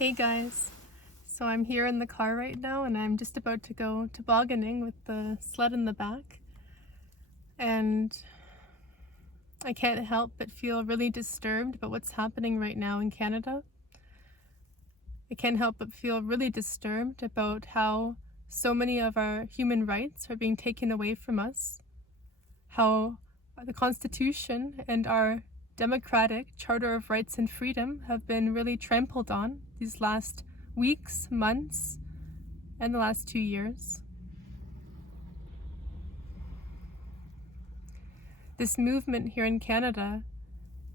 Hey guys, so I'm here in the car right now and I'm just about to go tobogganing with the sled in the back, and I can't help but feel really disturbed about what's happening right now in Canada. I can't help but feel really disturbed about how so many of our human rights are being taken away from us, how the Constitution and our democratic Charter of Rights and Freedom have been really trampled on these last weeks, months, and the last 2 years. This movement here in Canada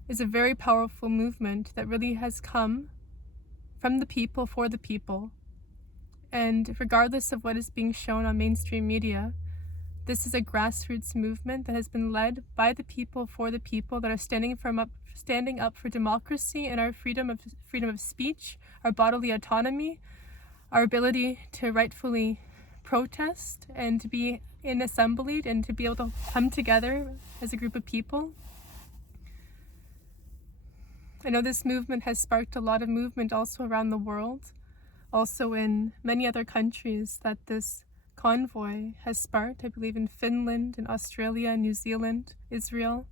is a very powerful movement that really has come from the people for the people. And regardless of what is being shown on mainstream media, this is a grassroots movement that has been led by the people for the people, that are standing up for democracy and our freedom of speech, our bodily autonomy, our ability to rightfully protest and to be in assembly and to be able to come together as a group of people. I know this movement has sparked a lot of movement also around the world, also in many other countries that this convoy has sparked, I believe in Finland, in Australia, New Zealand, Israel.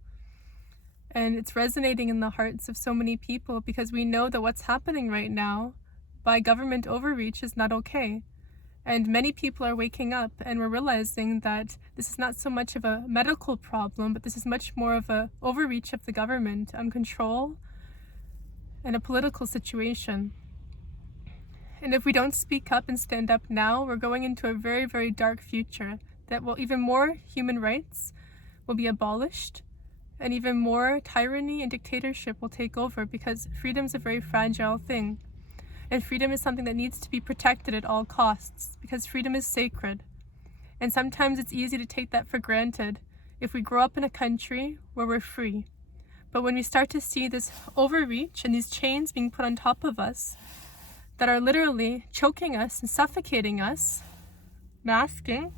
And it's resonating in the hearts of so many people because we know that what's happening right now by government overreach is not okay. And many people are waking up and we're realizing that this is not so much of a medical problem, but this is much more of an overreach of the government on control and a political situation. And if we don't speak up and stand up now, we're going into a very, very dark future that will even more human rights will be abolished and even more tyranny and dictatorship will take over, because freedom is a very fragile thing. And freedom is something that needs to be protected at all costs, because freedom is sacred. And sometimes it's easy to take that for granted if we grow up in a country where we're free. But when we start to see this overreach and these chains being put on top of us that are literally choking us and suffocating us, masking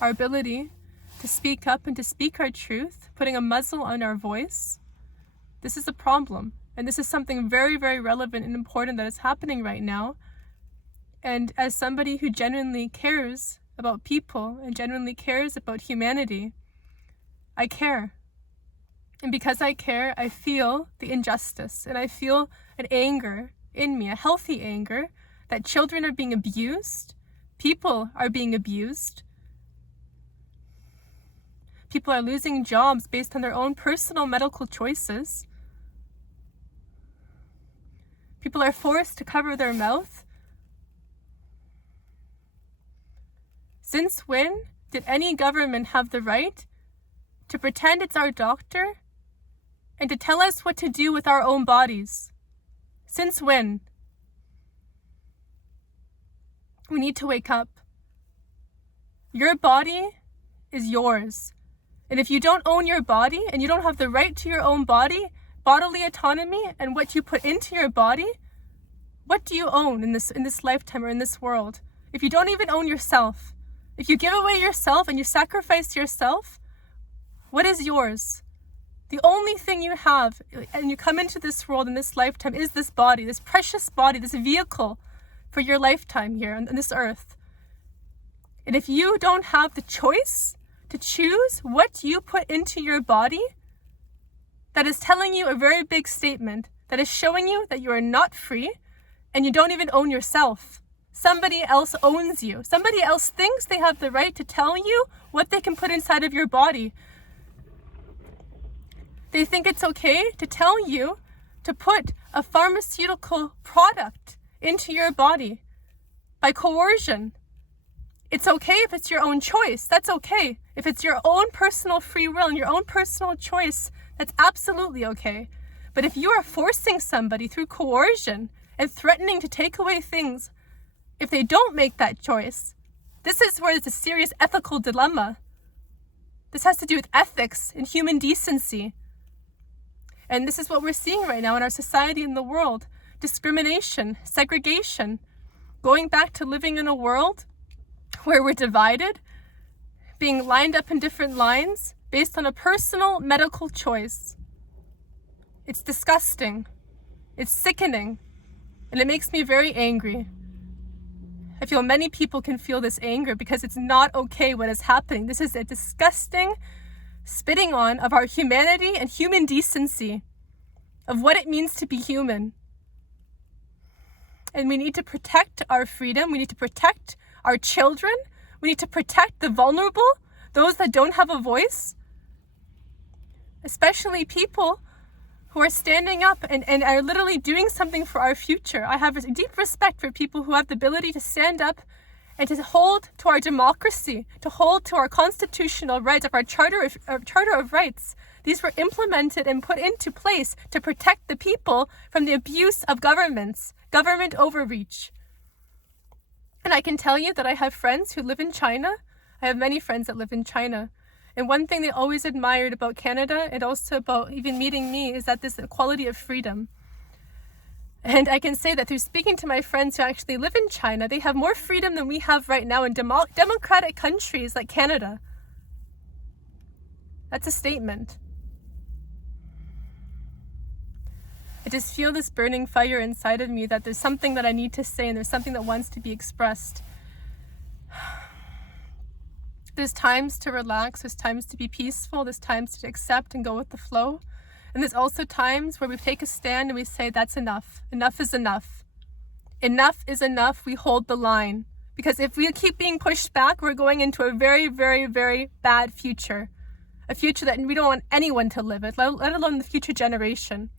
our ability to speak up and to speak our truth, putting a muzzle on our voice, this is a problem. And this is something very, very relevant and important that is happening right now. And as somebody who genuinely cares about people and genuinely cares about humanity, I care. And because I care, I feel the injustice and I feel an anger in me, a healthy anger, that children are being abused, people are being abused, people are losing jobs based on their own personal medical choices, people are forced to cover their mouth. Since when did any government have the right to pretend it's our doctor and to tell us what to do with our own bodies? Since when? We need to wake up. Your body is yours. And if you don't own your body and you don't have the right to your own body, bodily autonomy, and what you put into your body, what do you own in this lifetime or in this world? If you don't even own yourself, if you give away yourself and you sacrifice yourself, what is yours? The only thing you have, and you come into this world in this lifetime, is this body, this precious body, this vehicle for your lifetime here on this earth. And if you don't have the choice to choose what you put into your body, that is telling you a very big statement, that is showing you that you are not free and you don't even own yourself. Somebody else owns you. Somebody else thinks they have the right to tell you what they can put inside of your body. They think it's okay to tell you to put a pharmaceutical product into your body by coercion. It's okay if it's your own choice. That's okay. If it's your own personal free will and your own personal choice, that's absolutely okay. But if you are forcing somebody through coercion and threatening to take away things if they don't make that choice, this is where it's a serious ethical dilemma. This has to do with ethics and human decency. And this is what we're seeing right now in our society and the world. Discrimination, segregation, going back to living in a world where we're divided, being lined up in different lines based on a personal medical choice. It's disgusting. It's sickening. And it makes me very angry. I feel many people can feel this anger because it's not okay what is happening. This is a disgusting spitting on of our humanity and human decency, of what it means to be human. And we need to protect our freedom. We need to protect our children. We need to protect the vulnerable, those that don't have a voice, especially people who are standing up and are literally doing something for our future. I have a deep respect for people who have the ability to stand up and to hold to our democracy, to hold to our constitutional rights, of our Charter of Rights. These were implemented and put into place to protect the people from the abuse of governments, government overreach. And I can tell you that I have friends who live in China. I have many friends that live in China. And one thing they always admired about Canada, and also about even meeting me, is that this equality of freedom. And I can say that through speaking to my friends who actually live in China, they have more freedom than we have right now in democratic countries like Canada. That's a statement. I just feel this burning fire inside of me that there's something that I need to say, and there's something that wants to be expressed. There's times to relax, there's times to be peaceful, there's times to accept and go with the flow. And there's also times where we take a stand and we say, that's enough. Enough is enough. Enough is enough. We hold the line. Because if we keep being pushed back, we're going into a very, very, very bad future. A future that we don't want anyone to live with, let alone the future generation.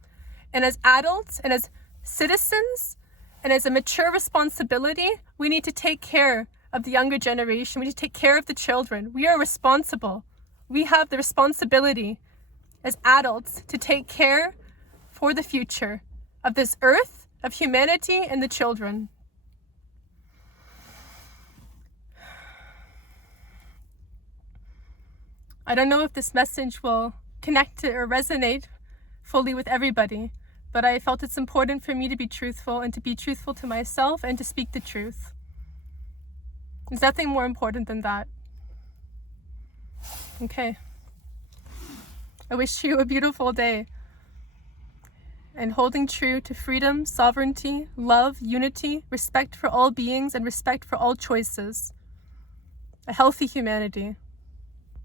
And as adults and as citizens and as a mature responsibility, we need to take care of the younger generation. We need to take care of the children. We are responsible. We have the responsibility as adults to take care for the future of this earth, of humanity, and the children. I don't know if this message will connect or resonate fully with everybody, but I felt it's important for me to be truthful, and to be truthful to myself, and to speak the truth. There's nothing more important than that. Okay. I wish you a beautiful day. And holding true to freedom, sovereignty, love, unity, respect for all beings, and respect for all choices. A healthy humanity.